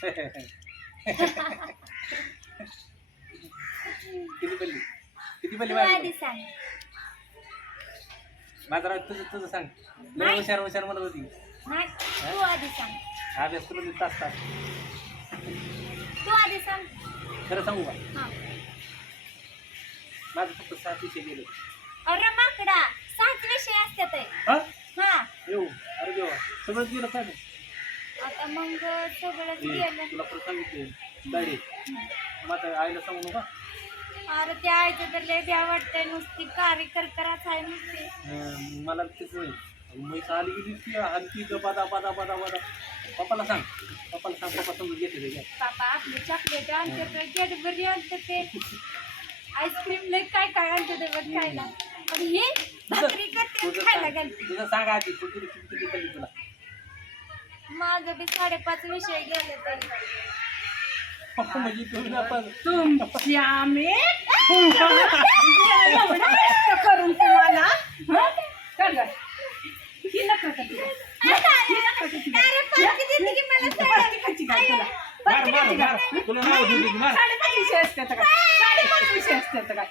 किती पडली किती पडली तू आधी सांग. माझा राव तुझं तुझं सांग. लय हुशार हुशार म्हणत होती. नाही तू आधी सांग. अभ्यास तुला देत तास तास. तू आधी सांग. खरं सांगू का हा. माझं फक्त 7 विषय गेले. अरे माकडा 7 विषय असतात आहे. हा हा येऊ अरे देवा सगळंच गेलं काय आता मग सगळंच गेलं. तुला परत सांगितले गाडी माझ्या आईला सांगू नका. अरे त्या आईचं तर लय द्या वाटतंय नुसती कार्यकर्ताच आहे नुसती. मला तेच नाही म्हैस आली गेली ती हलकी बादा बादा बादा बादा. पप्पाला सांग पप्पा समजून घेते ते. पापा आपले चॉकलेट आणते कॅडबरी आणते ते आईस्क्रीम लय काय काय आणते ते बघ खायला. आणि हे भाकरी करते खायला घालते. तुझं सांगा आधी तू किती किती पडली तुला. माझं बी 5.5 विषय गेले तरी. म्हणजे तुम्ही आपण तुमची आम्ही एवढं कष्ट करून तुम्हाला कर गं. ही नका का तुला? अरे पैसे देते की मला पैसे खायची का तुला? मार मार मार तुला नाव देऊ दे मार. 5.5 विषय असतात का? 5.5 विषय असतात काय?